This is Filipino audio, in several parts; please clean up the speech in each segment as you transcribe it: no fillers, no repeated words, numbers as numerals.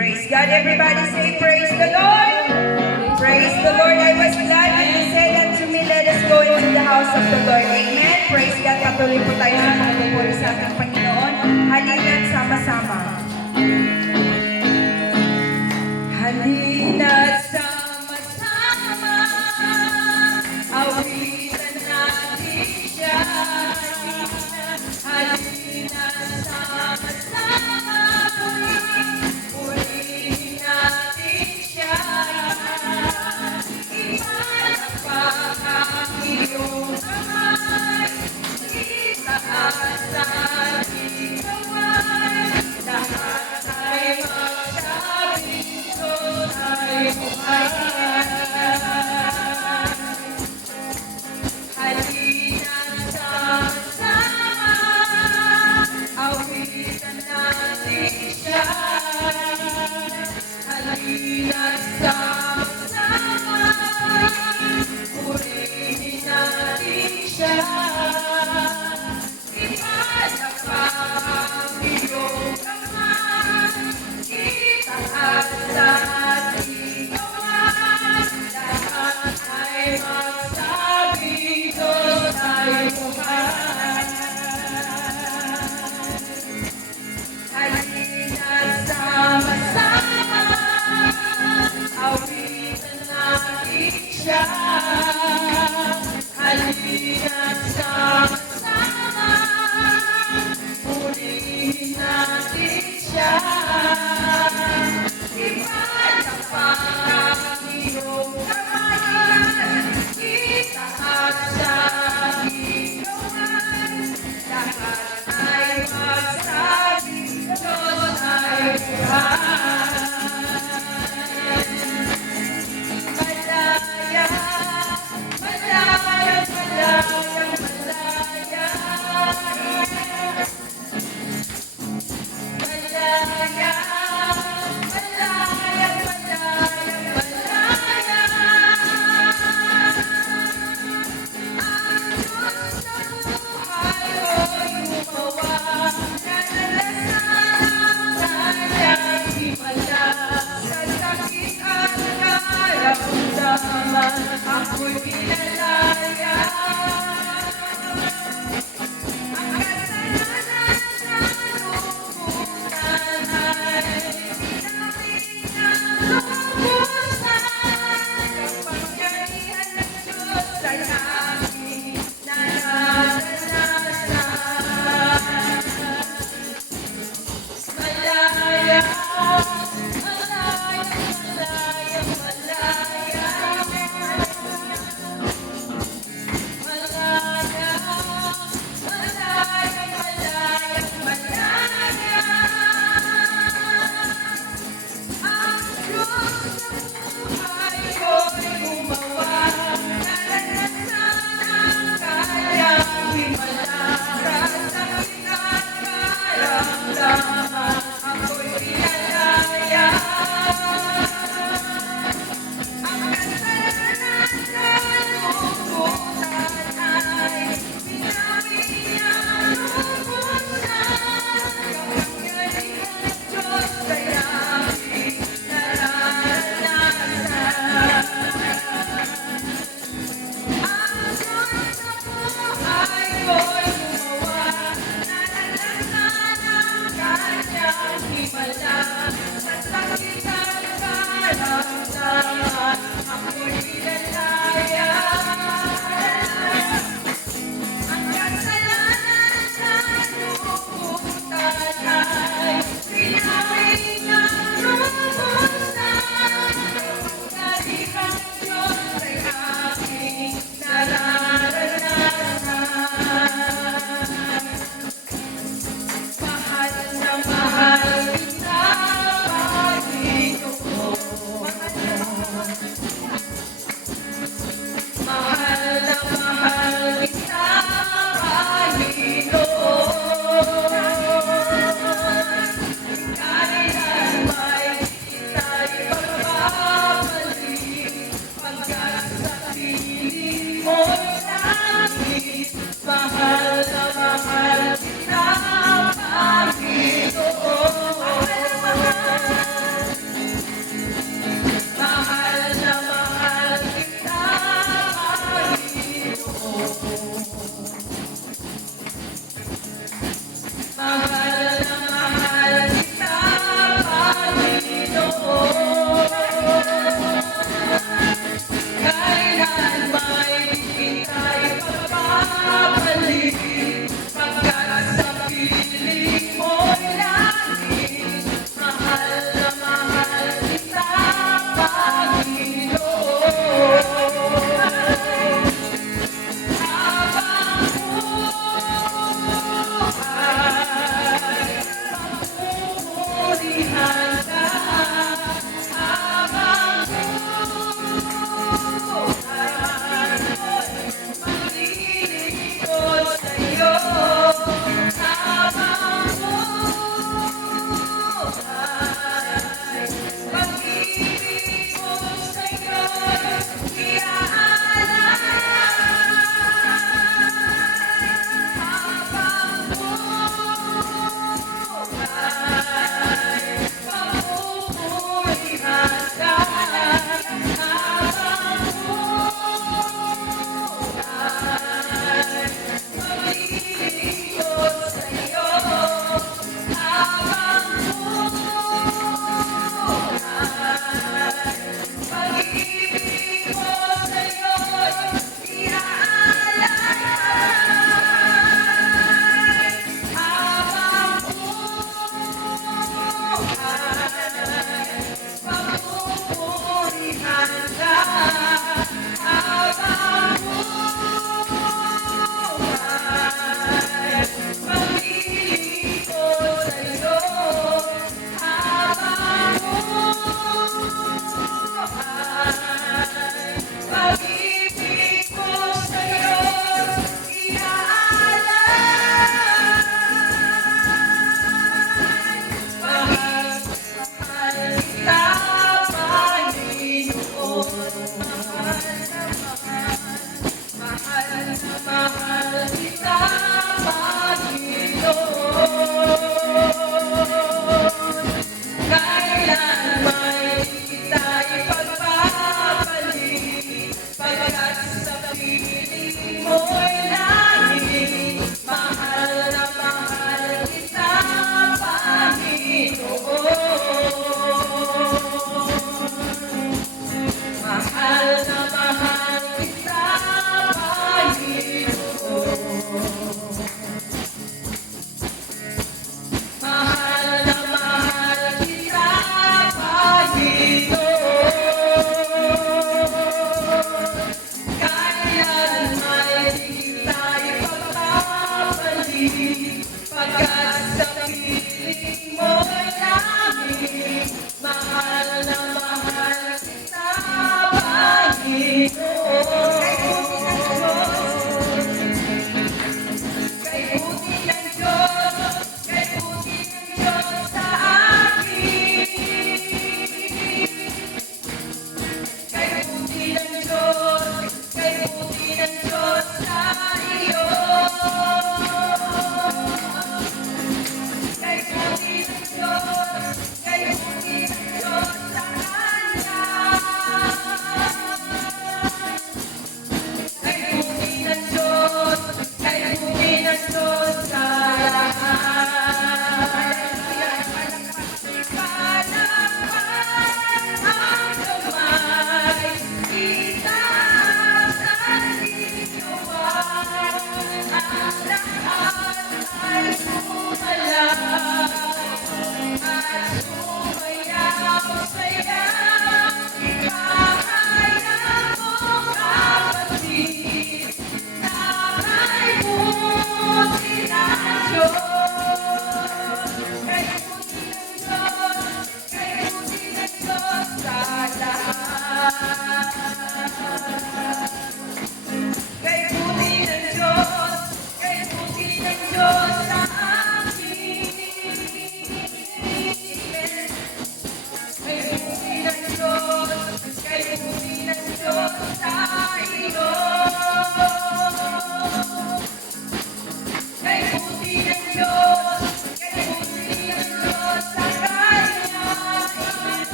Praise God. Everybody say, praise the Lord. Praise the Lord. I was glad when you said unto me, let us go into the house of the Lord. Amen. Praise God. Patuloy po tayo sa pagpupuri sa ating Panginoon. Halina't sama-sama. Halina't sama-sama. Awitan natin siya. Halina't sama-sama. Purihin natin siya. Ipalakpak ang iyong kamay. Itaas ang iyong kamay. Lahat ay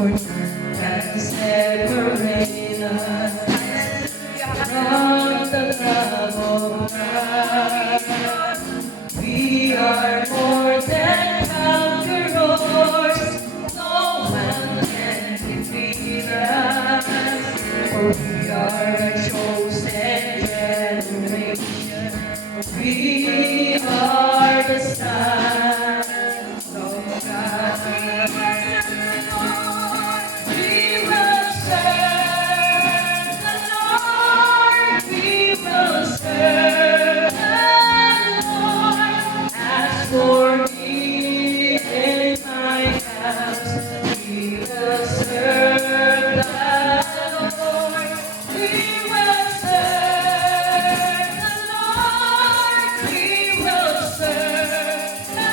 for none can separate us from the love of God. We are more than conquerors, no one can defeat us, for we are a chosen generation. We are the sons of God. We will serve the Lord. We will serve the Lord. As for me and my house, we will serve the Lord. We will serve the Lord. We will serve the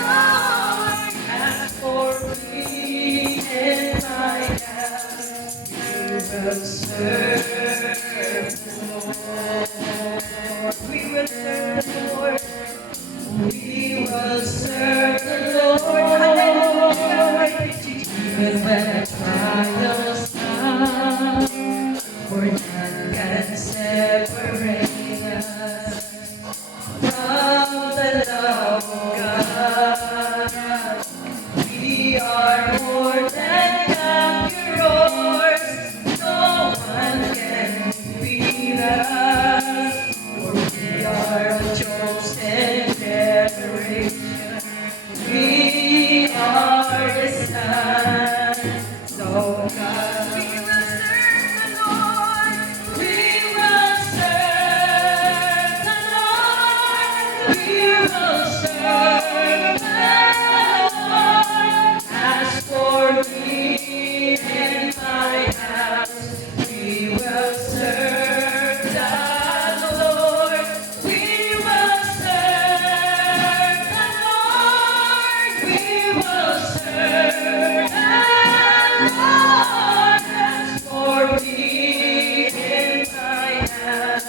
Lord. As for me and my house, we will serve the Lord. We will serve the Lord. We will serve the Lord. Even when trials come, for none can separate us from the love of God. We are more than conquerors, no one can defeat us, for we are a chosen generation. We are the sons of God. We will serve the Lord. We will serve the Lord. We will serve the Lord. As for me and my house, we will serve the Lord. We will serve the Lord. We will serve the Lord. As for me and my house,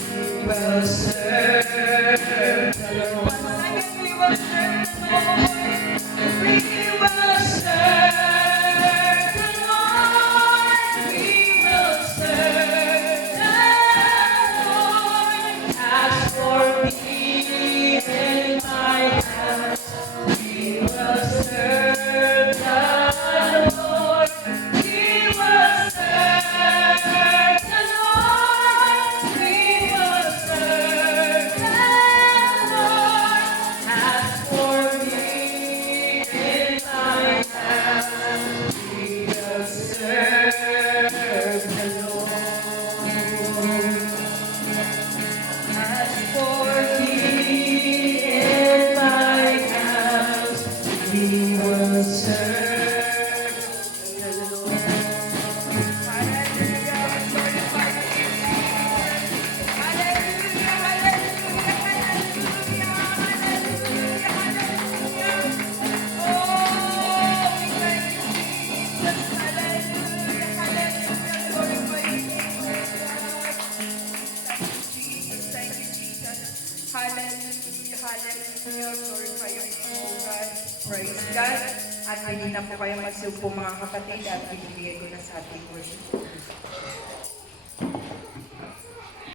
we will serve the Lord. We will serve the Lord. We will serve the Lord. We will serve the Lord. As for me and my house, we will serve the Lord. We will serve the Lord. We will serve the Lord. As for me and my house, we will serve the Lord. As for me and my house, we will serve the Lord. Hallelujah. Glorify you, Jesus. Hallelujah. Hallelujah. Hallelujah. Hallelujah. Oh, we thank you, Jesus. Hallelujah. Hallelujah. Glorify you, Jesus. Thank you, Jesus. Hallelujah. Hallelujah. Glorify you, oh God. Praise God. At hindi na po kayo magsumpo mga kapatid at binibigay ko na sa ating worship.